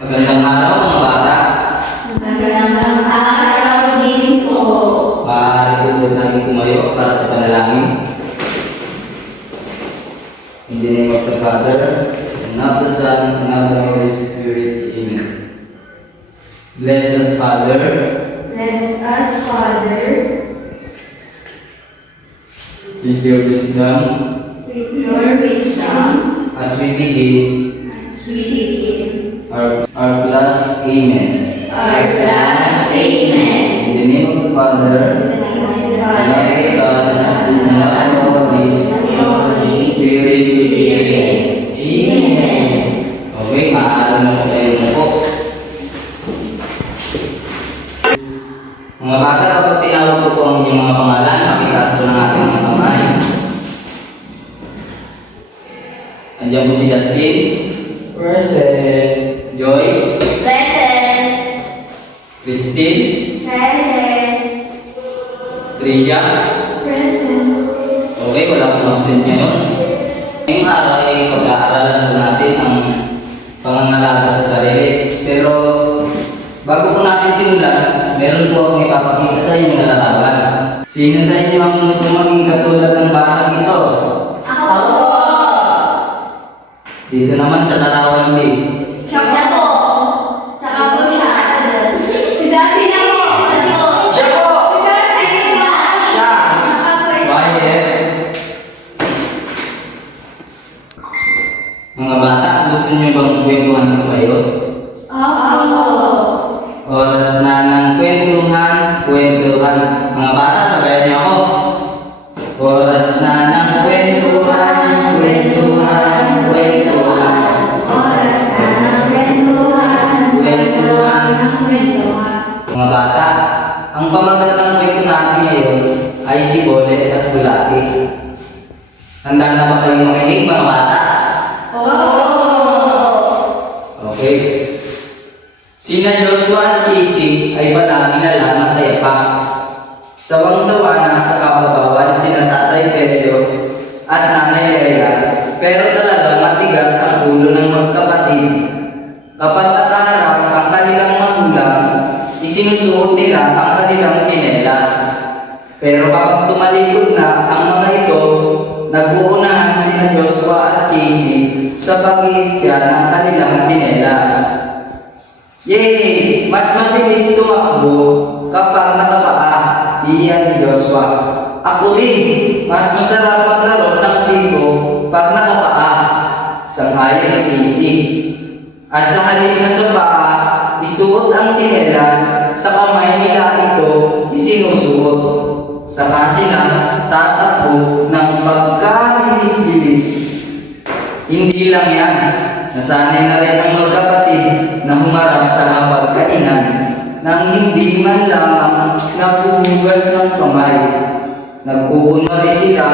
Magandang araw mga bata. Magandang araw din po. Maaari po po namin kumayo para sa panalangin. In the name of the Father, and of the Son, and of the Holy Spirit. Amen. Bless us, Father, Bless us, Father, with your wisdom, with your wisdom, as we begin as we begin our class. Amen. our class. Amen. In the name of the Father, In the name of the and of Father, the Son, and of the Holy Spirit. Spirit. Amen. Okay, maaari mo po tayo na po. Mga bata, kapag tinawag ko po ang inyong mga pangalan, makitaas po ng ating mga kamay. Andiyan po si Justin, Present. Joy, Present. Christine, Present. Tricia. Present. Okay, wala pong absent ngayon. Ngayong araw ay pag-aaralan po natin ang pangangalaga sa sarili. Pero bago po natin simulan, meron po akong ipapakita sa inyo na larawan. Sino sa inyo ang gusto maging katulad ng batang ito? Ako po. Dito naman sa larawan din. Siya po. Saka po siya. Si Daddy na po. Ano? Siya po. Si Daddy. Siya. Saka po ito. Quiet. Mga bata, gusto niyo bang kwentuhan ko kayo? Ako. Oras na ng kwentuhan, kwentuhan. Mga bata, sabayan niyo ako. Oras na ng kwentuhan, kwentuhan, kwentuhan. Oras na ng kwentuhan. Kwentuhan ng kwentuhan. Mga bata, ang pamagat ng kwento natin ngayon ay si Bolet at Bulati. Handa na ba kayong makinig, mga bata? Okay. Sina Joshua at Casey ay palagi na lang ang tayapak. Sawang-sawa na sa kababawan sina Tatay Pedro at Nanay Leia, pero talaga matigas ang ulo ng magkapatid. Kapag nakaharap ang kanilang magulang, isinusuot nila ang kanilang tsinelas. Pero kapag tumalikod na ang mga ito, nag-uunahan sina Joshua at Casey sa pag-iitya ng kanilang tsinelas. Yay! Mas mabilis tumakbo kapag nakapaa, iyan ni Joshua. Ako rin, mas masarap maglaro ng pico pag nakapaa, sang-ayon ni Casey. At sa halip na sa paa, isuot ang tsinelas, sa kamay nila ito isinusuot. Saka sila tatakbo ng pagkabilis-bilis. Hindi lang yan, nasanay na rin ang magkapatid na humarap sa hapagkainan nang hindi man lamang napuhugas ng kamay. Nagkukunwari sila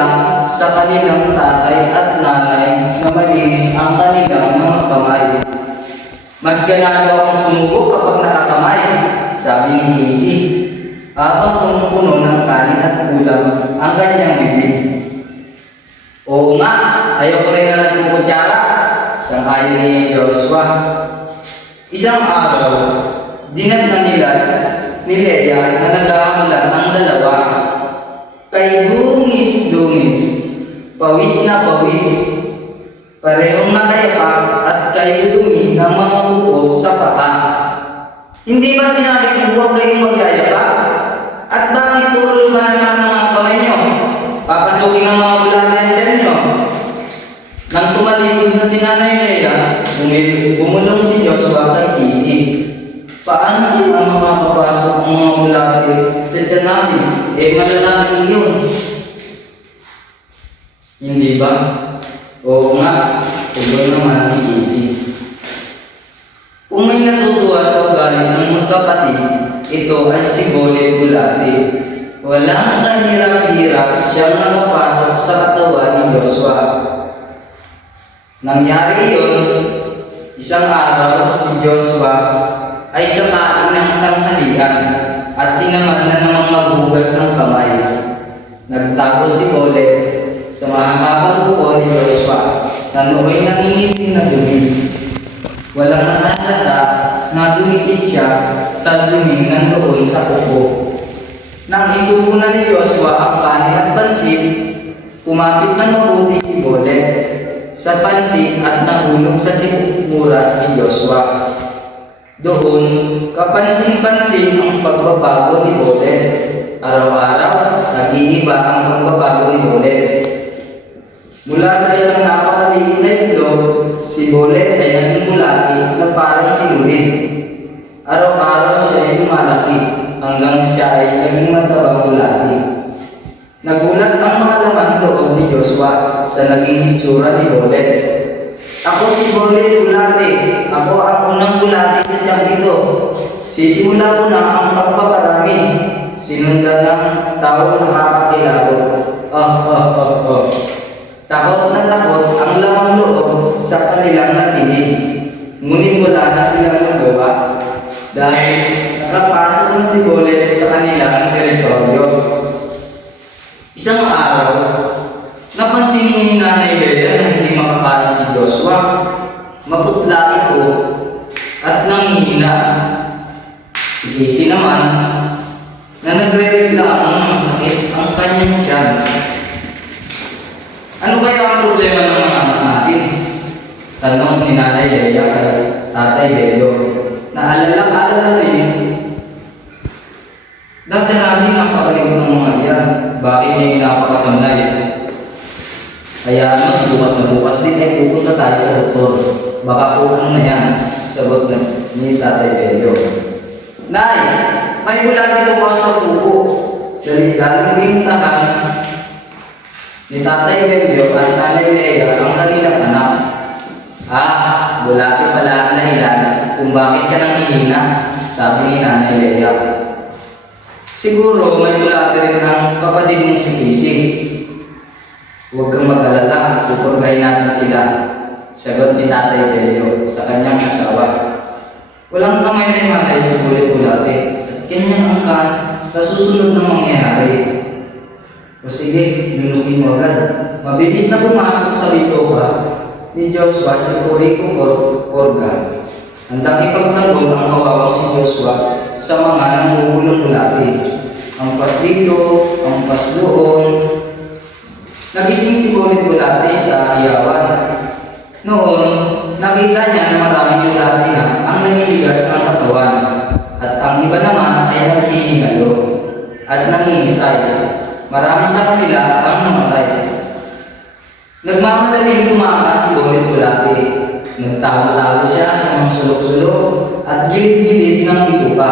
sa kanilang tatay at nanay na malinis ang kanilang mga kamay. Mas ganado akong sumubok kapag nakakamay, sabi ni Casey, habang pumupuno ng kanin at ulam ang kanyang bibig. Oo nga, ayaw ko rin na nagkukutsara, sang-ayon ni Joshua. Isang araw, dinatnan nila ni Leia na naghahamulan ang dalawa. Kay dungis-dungis, pawis na pawis, parehong nakayapak at kay dudumi ng mga buko sa paa. Hindi ba sinabi ko huwag kayong magyayapak? At bakit puro lumanan naman ng mga kamay nyo? Papasukin ang mga bulanan dyan nyo. Nang tumalikod na si Nanay Leia, bumulong si Joshua kay Casey. Paano kaya makakapasok ang mga bulanan sa dyan namin? Malalaking yun. Hindi ba? Oo nga, tuloy naman ni Casey. Kung may natutuwa sa ugali ng magkapatid, ito ay si Bolet Bulati. Walang kahirap-hirap siyang nakapasok sa katawan ni Joshua. Nangyari yun, isang araw si Joshua ay kakain ng tanghalian at tinamad na namang maghugas ng kamay. Nagtago si Bolet sa mahabang buko ni Joshua na nooy nangingitim na dumi. Walang nakakata na dumikit siya sa dumi ng doon sa kuko. Nang isubo na ni Joshua ang kanin at pansit, kumapit ng mabuti si Bolet sa pansit at nahulog sa sikmura ni Joshua. Doon, kapansin-pansin ang pagbabago ni Bolet. Araw-araw, nag-iiba ang pagbabago ni Bolet. Mula sa isang napakaliit na itlog, si Bolet ay naging bulati na parang sinulid. Araw-araw siya ay lumalaki hanggang siya ay naging matabang bulati. Nagulat ang mga laman loob ni Joshua sa naging itsura ni Bolet. Ako si Bolet bulati. Ako ang unang bulati sa tiyang ito. Sisimula ko na ang pagpaparami. Sinundan ng tao nakakakilabot. Takot na takot ang lamang loob sa kanilang natinig. Ngunit wala na silang magawa dahil nakapasok na si Bolet sa kanilang teritoryo. Isang araw, napansin ni Nanay Leia na hindi makakain si Joshua. Maputla ito at nanghihina. Si Casey naman na nagre-reklamo ng masakit ang kanyang tiyan. Ano kaya ang problema ng mga anak natin? Tanong ni Nanay Leia kay Tatay Bello. Naalala rin. Dati natin napakalimot ng mga iyan. Bakit niya napakatamlay? Kaya bukas na bukas din ay pupunta tayo sa doktor. Baka pukang na yan. Sagot ni Tatay Bello. Nay, may bulati ko pa sa pupo. Daling bintahan ni Tatay Bello at Nanay Leia ang kanilang anak. Bulati pala ang dahilan kung bakit ka nanghihina, sabi ni Nanay Leia. Siguro may bulati rin ang kapatid mong si Casey. Huwag kang mag-alala, pupurgahin natin sila, sagot ni Tatay Bello sa kanyang asawa. Walang kamay na himalay sa bulati at kanyang angkan sa susunod na mangyayari. O sige, lulukin mo agad. Mabilis na pumasok sa bitoka ni Joshua si Corico Porga. Handang ipagtanggol ang kawawang si Joshua sa mga nangugulong bulati. Ang pas dito, ang pas doon. Nagising si Bolet bulati sa iyawan. Noon, nakita niya na maraming bulati na ang naninigas ang katawan at ang iba naman ay naghihingalo at nangingisay. Marami sa kanila ang namatay. Nagmamadaling tumakas si Bolet bulati. Nagtago-tago siya sa mga sulok-sulok at gilid-gilid ng bituka.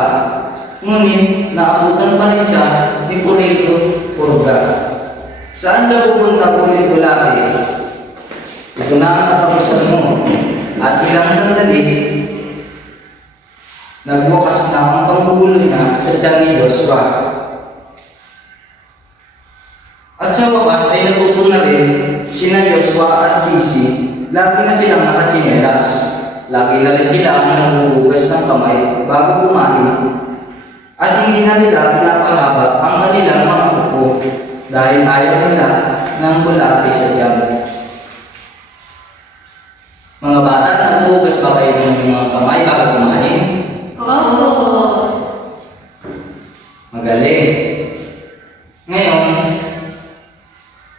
Ngunit naabutan pa rin siya ni Corico Porga. Saan ka pupunta, Bolet bulati? Ito na ang katapusan mo. At ilang sandali, nagbukas na ang panggugulo niya sa tiyan ni Joshua. At sa wakas ay natuto na rin sina Joshua at Casey. Lagi na silang nakachinelas. Lagi na rin sila ang naghuhugas ng kamay bago kumain. At hindi na nila pinapahaba ang kanilang mga kuko dahil ayaw nila ng bulati sa tiyan. Mga bata, naghuhugas ba kayo ng mga kamay bago kumain? Oo. Magaling. Ngayon,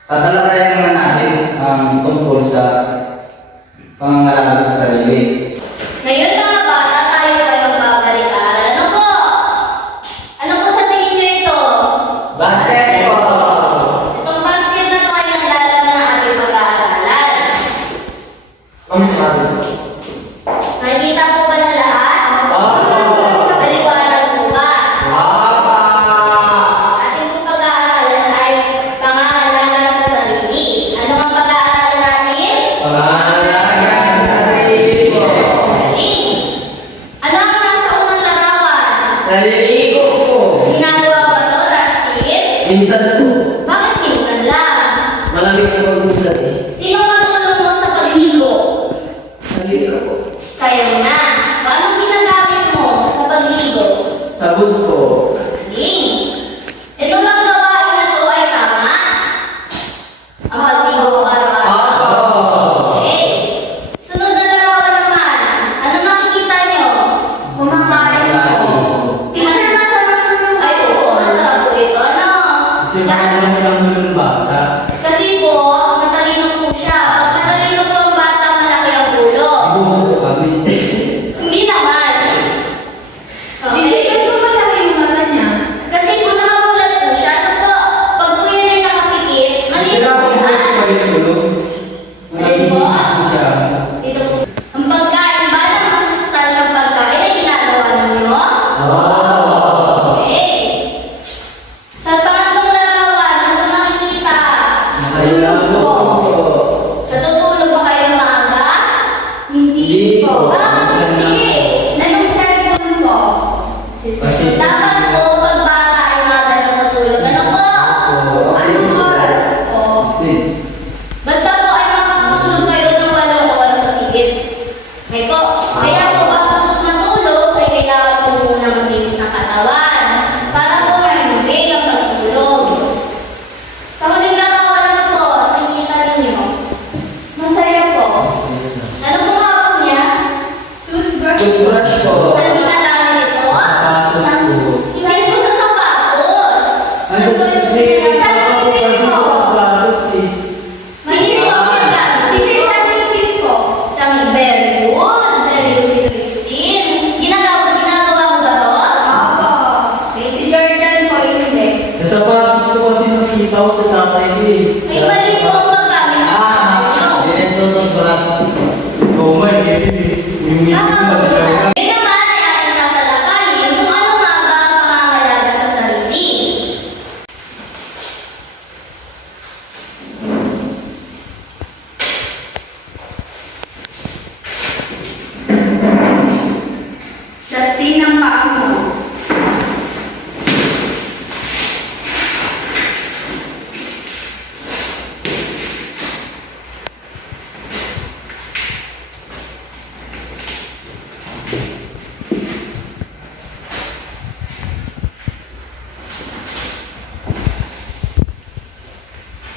tatalakayan naman natin ang tungkol sa pangangalaga sa sarili. Ngayon mga bata, tayo ay magbabalik-aral. Ano po? Ano po sa tingin nyo ito? Basketball! Itong basket na ito ay naglalaman ng ating pag-aaralan. Nakikita po ba ng lahat? Maliwanag po ba? Ating pong pag-aaralan ay pangangalaga sa sarili. Ano ang pag-aaralan natin? Galing. Ano ang nasa unang larawan? Naliligo ko. Ginagawa ba ito, Dustin? Minsan po. Bakit minsan lang? Malamig po minsan eh. Sino matulong mo sa pagligo? Naliligo po. Kayo na. Paano ginagamit mo sa pagligo? Sabon po. Galing. Itong mga gawain na ito ay tama. Ang pagligo Salamat po. Natutulog ba kayo ng maaga? Hindi po. Bakit hindi? Nanong cellphone ko? Kasi- Dapat po, pag bata ay maaga natutulog. Ano po? Anong oras po? Basta po ay makakatulog kayo ng 8 oras sa tigit. May po. Kaya po bago po matulog, ay kailangan po muna maglinis ng katawan. Para po mahimbi ang pagtulog. Sa huling larawan po, nakikita ninyo. Masaya po. Ano po hawak niya? Toothbrush. Toothbrush po. Saan ginagamit ito? Sapatos po. Hindi po sa sapatos. Ano kasi Sa ako ngipin kasi po. sa sapatos eh. Mali po ang ginagamit. Teacher, sa ngipin po. Sa ngipin. Very good. Very good si Christine. Ginagawa mo ba to? Opo. Si Jordan po, hindi. Sa sapatos ko kasi nakita ko sa tatay ko eh. May mali po ang paggamit ng nyo. Dinitutubras. Gomay eh. Yung Tama po yun. Ngayon naman ay ating tatalakayin kung ano nga ba ang pangangalaga sa sarili. Justin, ang paa mo.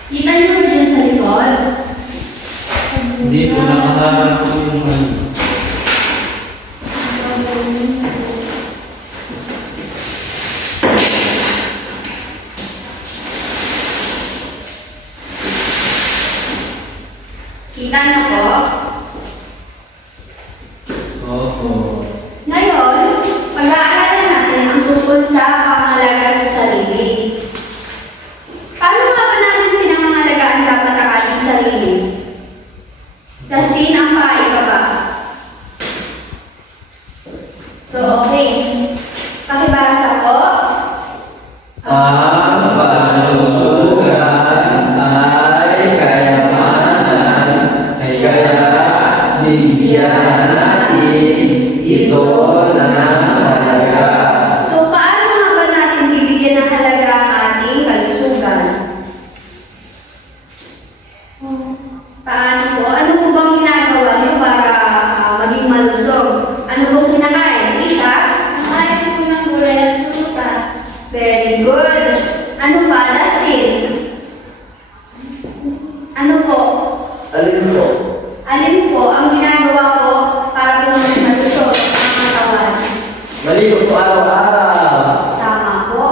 Kita niyo ba dyan sa likod? Hindi ko nakaharap ko yung ano. Kita niyo po? Oo. Ngayon, pag-aaralan natin ang tungkol sa pangalaga sa sarili. Paano nga ba natin pinangangalagaan dapat ang ating sarili? Justin, ang pahay ka ba? So, okay. Pakibasa po. Ang kalusugan ay kayamanan, kaya bigyan natin ito ng halaga. So, paano nga ba natin bibigyan ng halaga ang ating kalusugan? Paano po? Ano po bang ginagawa niyo para maging malusog? Ano po kinakain? Isha? Kakain po ng gulay at prutas. Very good. Ano pa? Dustin? Ano po? Alin po? Alin po ang ginagawa po para po maging malusog ang katawan? Maligo po araw-araw. Tama po.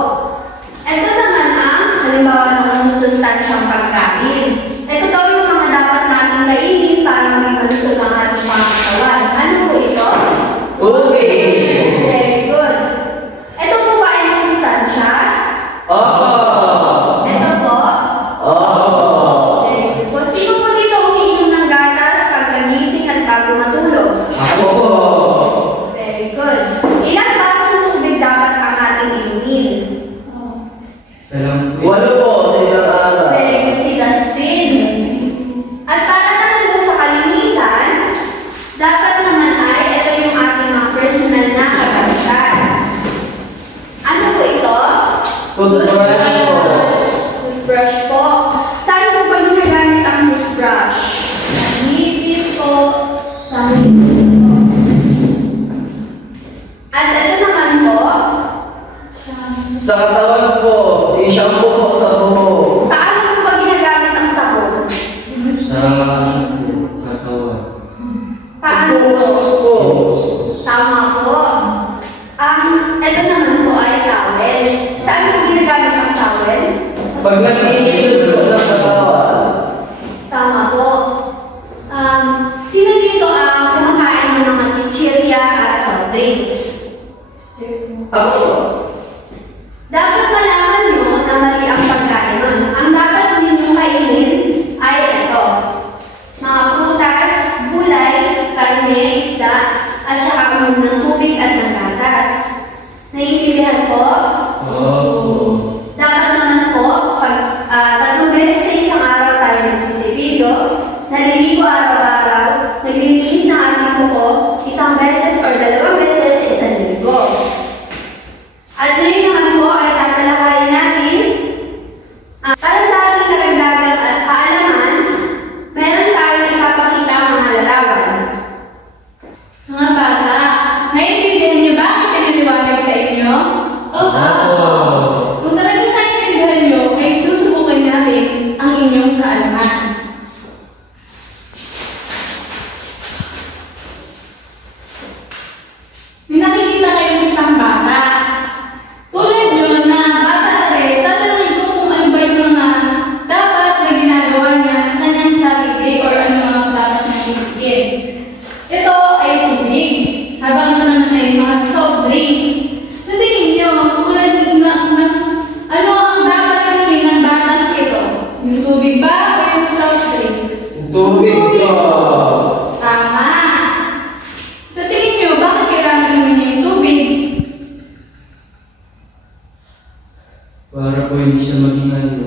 Ito naman ang halimbawa ng masusustansyang pagkain. Ito daw yung mga dapat nating kainin para maging malusog ang ating pangatawan. Ano po ito? Okay. Very good. Ito po ba ay masustansya? Opo. Ito po? Opo. Very good po. Sino po dito umiinom ng o yung soft drinks? Tubig ko. Tama! Sa tingin niyo, bakit kailangan naman niya yung tubig? Para po hindi siya maging ano.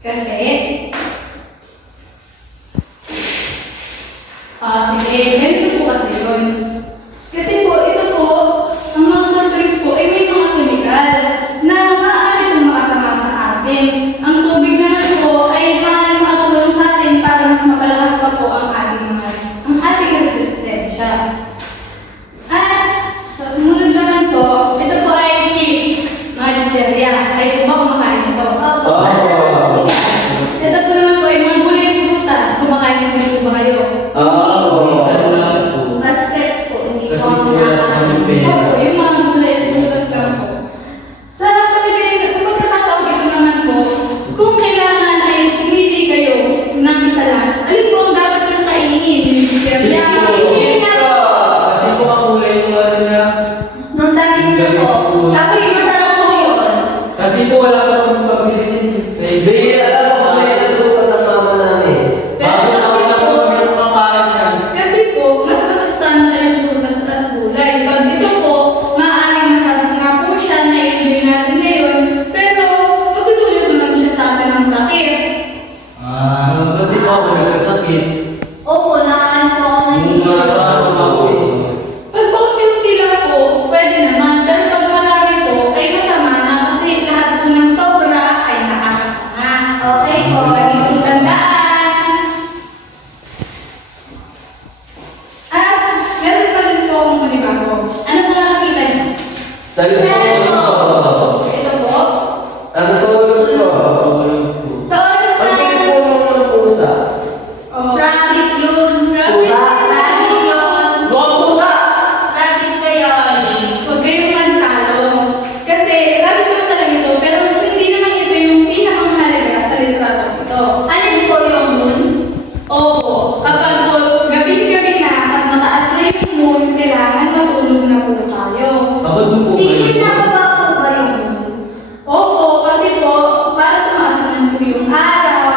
Kasi? Sige. Ganito po kasi yun. Kasi po, ito po, ang mga soft drinks po ay may mga chemical na maaari pong makasama sa atin. Ang tubig naman po ay maaaring makatulong sa atin para mas mapalakas pa po ang ating resistensya. At sa sumunod naman po, ito po ay chips, mga chicheria. Kayo po ba kumakain ito? Opo, masarap po yan. Ito po naman po ay mga gulay at prutas. Kumakain po ba kayo? Minsan lang po. Basket po, hindi po Kasi ako po wala kami nakakain. pera. Opo, yung mga gulay at prutas lang po. Sa pagkakataon dito naman po, kung kailangan ay pumili kayo ng isa lang, alin po ang dapat nyo kainin? Chicheria, chips, Kasi po ang kulay ng ano niya. Nung dami niyo po. Tapos masarap po yun. Kasi po wala pa akong pabili. Bihira lang po kami nagluto sa mama namin. Pero Bago kasi na po, kami kumakain yan. kasi po, mas masustansya yung prutas at gulay. Pag ito po, maaaring masarap nga po siya na i-enjoy natin ngayon, pero magdudulot naman siya sa atin ng sakit. Ba't di pa ako nagkasakit? Opo, nakaano po ako ng Nung chicken. araw ako eh. Pag paunti-unti lang po, pwede naman. Pero pag marami po, ay masama na kasi lahat po ng sobra ay nakakasama. Okay po. Lagi pong tandaan. At meron pa rin po akong panibago. Ano po nakakita niyo? Sa ko. Ito po. Natutulog ko. Tulog po. Sa oras Ang na... tingin po ng pusa. Oh. Rabbit yun. Pusa? Rabbit yun. Mukhang pusa! Rabbit kayo. Huwag kayong mantalo. Kasi rabbit naman talaga ito, pero hindi naman ito yung pinakamahalaga sa litratong ito. Ano po yung moon? Oo, kapag po gabi-gabi na at mataas na yung moon, kailangan matulog na po tayo. Kapag mo po Teacher, kayo. nakaba po ba yung moon? Oo, kasi po, para tumaas naman po yung araw.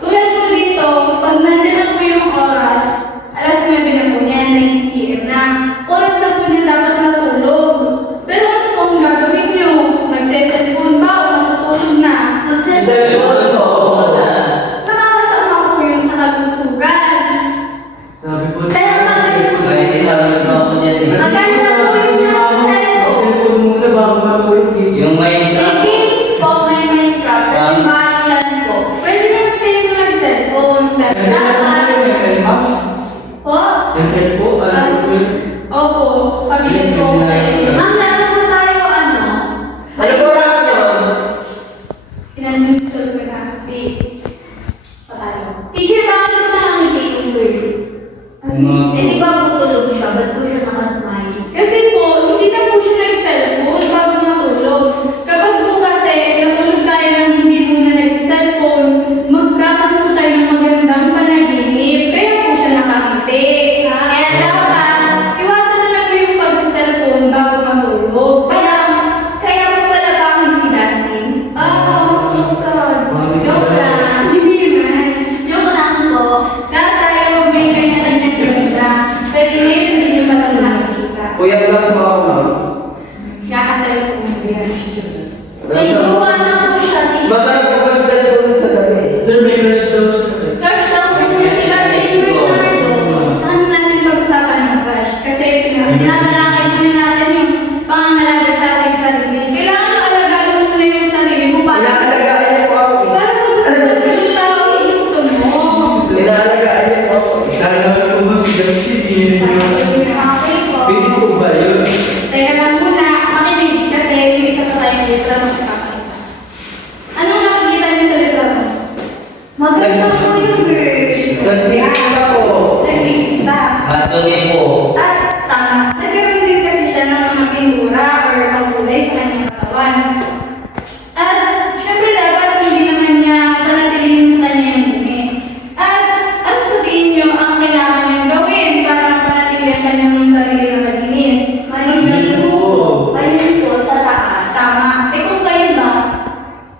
Tulad po dito, pag nandiyan na po yung oras, alas 9 na po niyan, 9 PM na. Oras na po niya dapat matulog. Pero ano po ang gagawin nyo? Magse-cellphone ba o matutulog na? Cellphone po. Nakakasama po yun sa kalusugan. Sabi ko, Pero maganda- May nilalag na ako niyan eh. Maganda po yung nasa cellphone. cellphone muna bago matulog eh. Yung may May games po, may Minecraft, tapos yung barilan po. Pwede naman kayo mag-cellphone, pero Ano na dapat. po yung ML, ma'am? Po? ML po? Ano po yun? Opo, pamilya po sa inyo. Ma'am, lalo po tayo ano? Ano po lang yun? Inandun sa lugar na si Patayo. Teacher, bakit ko nakangiti yung bird? Eh, di ba po tulog siya? Ba't po siya nakasmile? Kasi po, hindi na po siya nag-cellphone bago matulog. Kapag po kasi natulog tayo ng hindi muna nag-cellphone, magkakaroon po tayo ng magandang panaginip. Kaya po siya nakangiti. Kaya dapat, iwasan na lang po yung pag-cellphone bago matulog. Kaya, kaya po pala bakit si Dustin? Joke lang. Hindi naman. Yung lang po. Lahat tayo may kanya-kanyang siya. Pwede ngayon hindi nyo pa ito nakikita. Puyat lang po ako, ma'am. Kakasal ko mo yan. May gawa na po siya. Masarap po ba yung cellphone sa gabi? Sir, may crush daw siya. Crush daw po niya si Bernardo. Saan natin pag-usapan ng crush? Kasi pinatalakay din natin yung pangangalaga sa ating sarili. Kailangan mo alagaan mo muna yung sarili mo para Inaalagaan niyo po ako eh. para gusto mo yung tao yung gusto mo. Inaalagaan niyo po ako eh. Sana naman po si Justin, hindi niyo. Okay po. Pwede po ba yun? Teka lang muna, makinig kasi may isa pa tayong letra na ipapakita. Anong nakikita niyo sa letra mo? Maganda po yung bird. Nagpipil ako. Nagkikita. Madumi po. At tama, nagkaroon din kasi siya ng mga pintura or pagkulay sa kanyang katawan. At syempre dapat hindi naman niya panatilihin sa kanya yung dumi. At ano sa tingin niyo ang kailangan niyang gawin para panatili ang kanyang sarili na malinis? Malinis po. Malinis po sa taas. Tama. Eh kung kayo ba,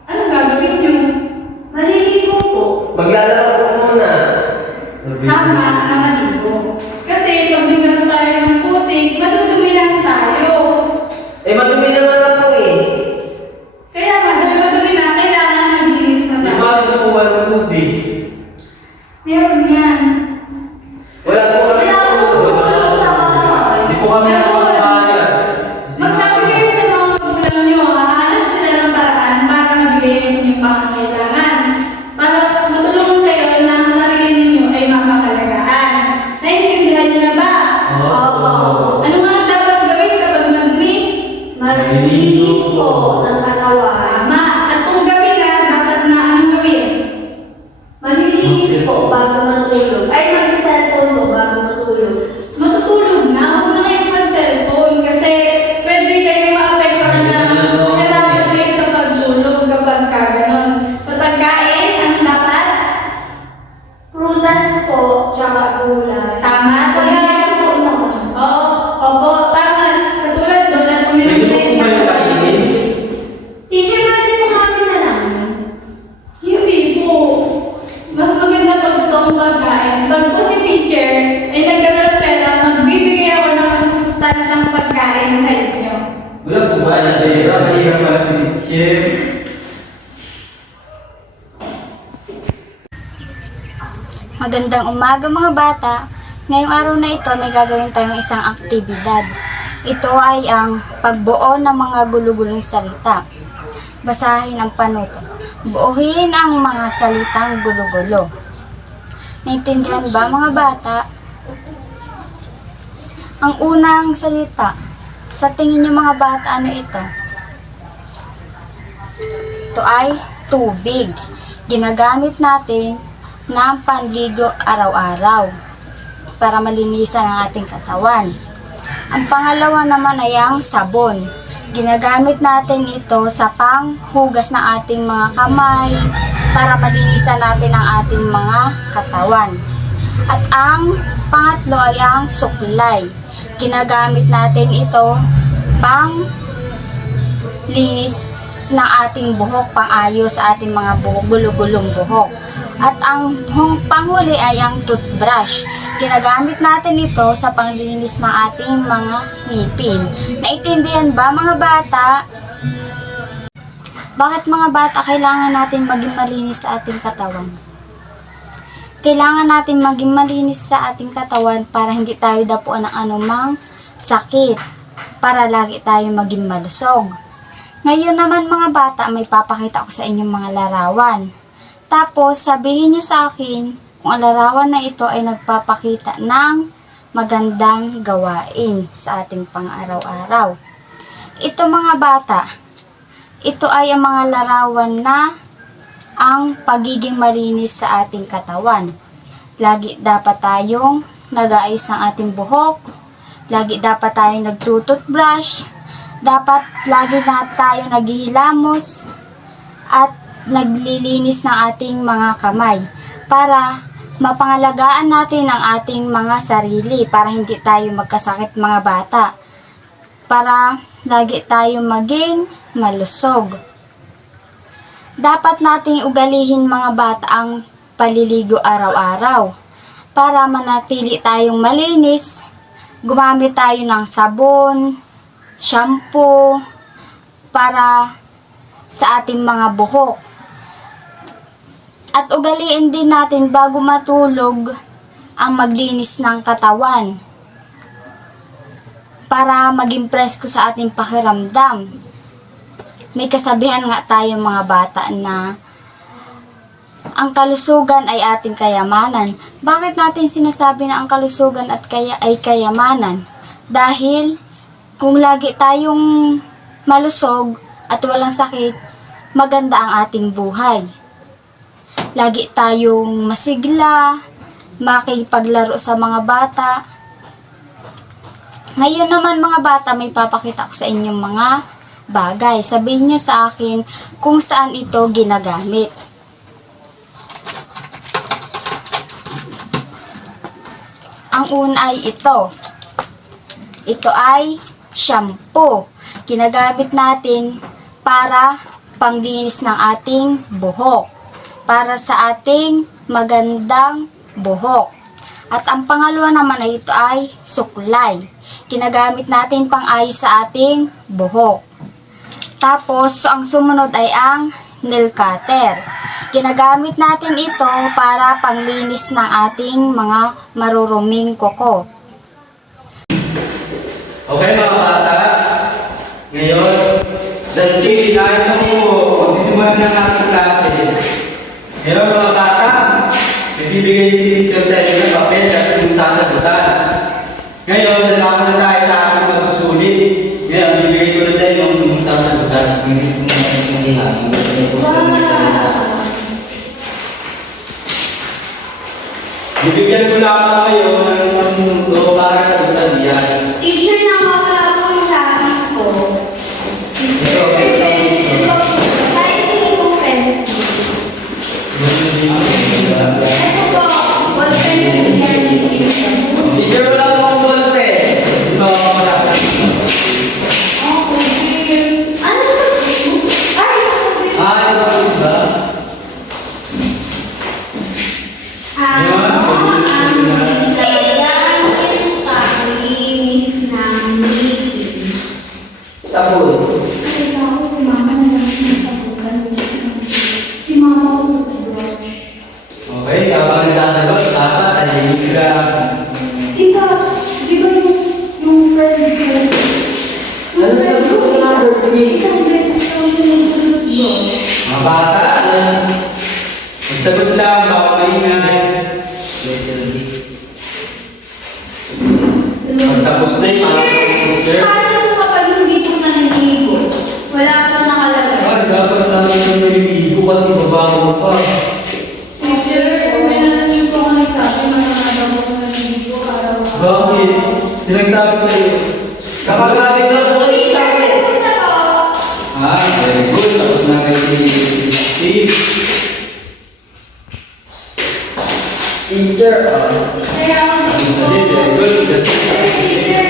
ano gagawin niyo? Maglalaro ko muna. Tama na maligo. Kasi pag bigyan tayo ng putik, madudumi lang tayo. Eh, madumi naman ako eh. Kaya nga, dahil madumi na, kailangan maglinis na Di tayo. ba kumukuha ng tubig? Meron yan. Wala po kami Wala po tutulong sa bahay. Di po kami nakakaya. Magsabi kayo sa mga magulang nyo, hahanap sila ng paraan para mabigay yung inyong pangangailangan. Para matulungan kayo na ang sarili ninyo ay mapakalagaan. Naiintindihan nyo na ba? Opo. Ano nga ang dapat gawin kapag madumi? Maglinis po ng katawan. Tama. At kung gabi na, dapat na anong gawin? Maglilinis po bago matulog. Ay, magsa-cellphone po bago matulog. Matutulog na. Huwag na kayong mag-cellphone kasi pwede kayong maapektuhan ng hirapan kayo sa pagtulog kapag kaganon. Sa pagkain, ang dapat? Prutas po, tsaka gulay. Tama. Kaya yan po naman. Oo, opo, tama. Katulad doon at Pwede uminom mo po kayo kainin? Teacher, pwede po kami na lang. Hindi po. Mas maganda pag totoong pagkain. Pag po si teacher ay nagkaroon pera, magbibigay ako ng masusustansyang pagkain sa inyo. Wala po ba na pera? Mahirap pala si teacher. Magandang umaga mga bata. Ngayong araw na ito may gagawin tayong isang aktibidad. Ito ay ang pagbuo ng mga gulugulong salita. Basahin ang panuto. Buuhin ang mga salitang gulo-gulo. Naintindihan ba mga bata? Ang unang salita. Sa tingin niyo mga bata, ano ito? Ito ay tubig. Ginagamit natin ng panligo araw-araw para malinisan ang ating katawan. Ang pangalawa naman ay ang sabon. Ginagamit natin ito sa panghugas ng ating mga kamay para malinisan natin ang ating mga katawan. At ang pangatlo ay ang suklay. Ginagamit natin ito pang linis ng ating buhok, pang-ayos sa ating mga gulo-gulong buhok. At ang panghuli ay ang toothbrush. Ginagamit natin ito sa panglinis ng ating mga ngipin. Naintindihan ba mga bata? Bakit mga bata kailangan natin maging malinis sa ating katawan? Kailangan natin maging malinis sa ating katawan para hindi tayo dapuan ng anumang sakit. Para lagi tayo maging malusog. Ngayon naman mga bata, may papakita ko sa inyong mga larawan. Tapos, sabihin nyo sa akin kung ang larawan na ito ay nagpapakita ng magandang gawain sa ating pang-araw-araw. Ito mga bata, ito ay ang mga larawan na ang pagiging malinis sa ating katawan. Lagi dapat tayong nag-aayos ng ating buhok, lagi dapat tayong nagtututbrush, dapat lagi na tayo naghihilamos at naglilinis ng ating mga kamay para mapangalagaan natin ang ating mga sarili para hindi tayo magkasakit mga bata, para lagi tayo maging malusog. Dapat nating ugalihin mga bata ang paliligo araw-araw para manatili tayong malinis. Gumamit tayo ng sabon, shampoo para sa ating mga buhok. At ugaliin din natin bago matulog ang maglinis ng katawan para maging presko sa ating pakiramdam. May kasabihan nga tayo mga bata na ang kalusugan ay ating kayamanan. Bakit natin sinasabi na ang kalusugan ay kayamanan? Dahil kung lagi tayong malusog at walang sakit, maganda ang ating buhay. Lagi tayong masigla, makipaglaro sa mga bata. Ngayon naman mga bata, may papakita ko sa inyong mga bagay. Sabihin nyo sa akin kung saan ito ginagamit. Ang una ay ito. Ito ay shampoo. Ginagamit natin para panglinis ng ating buhok. para sa ating magandang buhok. At ang pangalawa naman ay ito ay suklay. Kinagamit natin pang-ayos sa ating buhok. Tapos, ang sumunod ay ang nail cutter. Ginagamit natin ito para panglinis ng ating mga maruruming kuko. Okay mga bata, ngayon, the stage ay sa po, magsisimulan ng ating klase. Ngayon mga bata, ibibigay si teacher sa inyo ng papel at yung sasagutan. Ngayon, nalaman na tayo sa ating magsusulit. Ngayon, ibibigay ko na sa inyo yung sasagutan. Bibigyan ko lamang kayo ng mga para sa sagutan diyan. Teacher, nakawala po yung lapis ko. Kahit hindi ko pencil. Ito po, ballpen yung pinili. Teacher, wala akong ballpen. Ito, wala. Ano to? Ay, Ito ba? ano ang kailangan panglinis ng ngipin? Sabon. Kasi ako, si mama na lang yung sabukan. Si mama ko brush. Okay, habang nagsasagot, dapat ay grab. Tita, di ba yung friend ko? Ano sagot sa number 3? Isang beses daw siya nagulot doon. Mga bata, magsagot lang, baka maingay. Pagtapos na yung Teacher, paano po kapag hindi po naliligo? Wala po nakalagay. dapat natin yung naliligo kasi babago pa. Teacher, may nananin po ako nagsabi, mananadaw ako naliligo araw-araw. Bakit? Sinagsabi sa'yo. Kapag galing na po kayo sa Teacher, akin. kumusta po? Very good. Tapos na kayo si Steve. Teacher, Kaya ako dito. Very good. That's it. Teacher,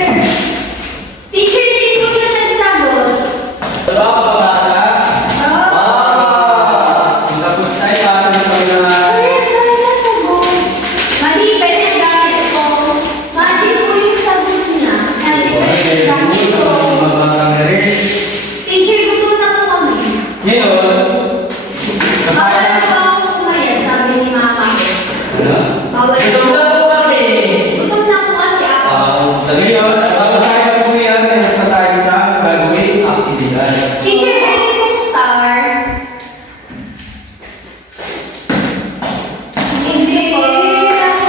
teacher, hindi po siya nagsagot. Diba, mga bata? Tapos tayo para sa mga... Mali, pero nagamit ko. Mali po yung sagot niya. Mali po yung Very gamit good. ko. Tapos mga bata na rin. Teacher, gutom na po kami. Ngayon, Bawal na po ako kumayas, sabi ni mama ko. ano? Bawal ito na na po kami. Gutom na po kasi ako. Sa ngayon, bago tayo magpuyan, meron pa tayo sa gagawing aktibidad. Teacher, pwede pong star. Hindi po. Ako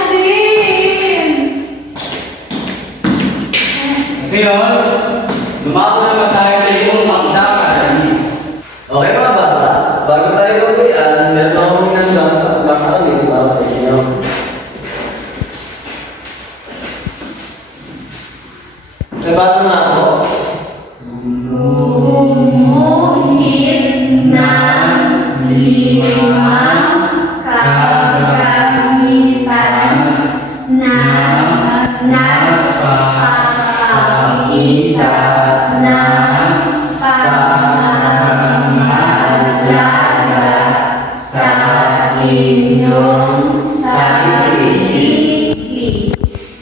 din! Ngayon, lumako naman tayo sa iyong pakdakan. Okay mga bata, bago tayo magpuyan, meron ako ng nakalit para sa inyo. Nabasa na ako. Gumuhit ng limang kagamitan na nagpapakita ng pangangalaga sa inyong sarili.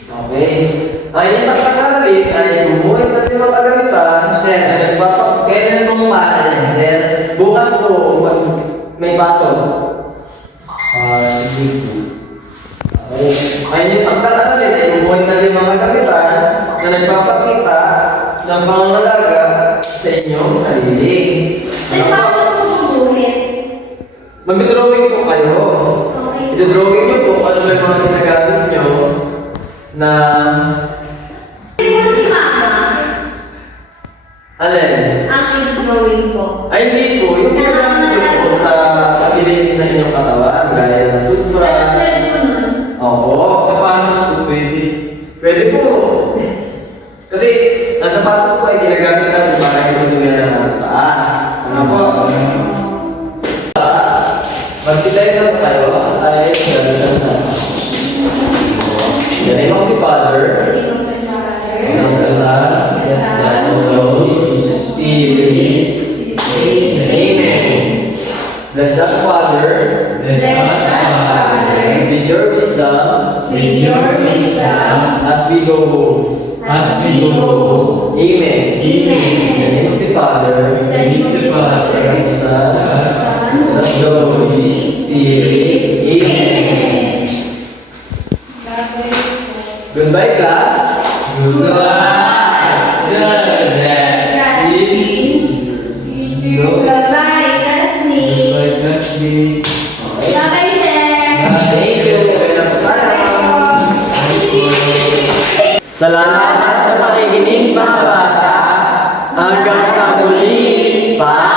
Okay. Ay, yung pagkakalit ay bumuhay na rin mga kagamitan. Sir, kailan pong umasa yan, sir? Bukas po, may pasok. Sige po. Okay. Ay, yung pagkakalit ay bumuhay na rin mga kagamitan na nagpapakita ng pangangalaga sa inyong sarili. Sir, paano po gumuhit? Mag-drawing po kayo. Okay. I-drawing nyo po ano ba yung mga ginagamit nyo na Hindi po si mama alin? ang i-drawing ko. Ay, hindi po. Yung ginagamit nyo po sa pag-ilinis na inyong katawan, gaya ng Sa toothbrush. tulad po nun. Opo. Sa panos ko pwede. Pwede po. Kasi, nasa patos po ay ginagamit natin para ilutuin na ng taas. Ano po? Magsitay na po tayo. Ay, gano'n na. In the name of the Father, Pwede po po sa father. and of the Son, and of the Holy Spirit. Amen. Bless us, Father, Bless us, Father, with your wisdom, with your wisdom, as we go home. as we go home. Amen. Amen. In the name of the Father, In the name of the Father, and the Son, and of the Holy Spirit. Amen. Goodbye, class. Goodbye, Goodbye, classmates. classmates. Bye-bye, sir. Thank you. Kailan po tayo? Salamat sa pakikinig mga bata. Hanggang sa muli. Paalam.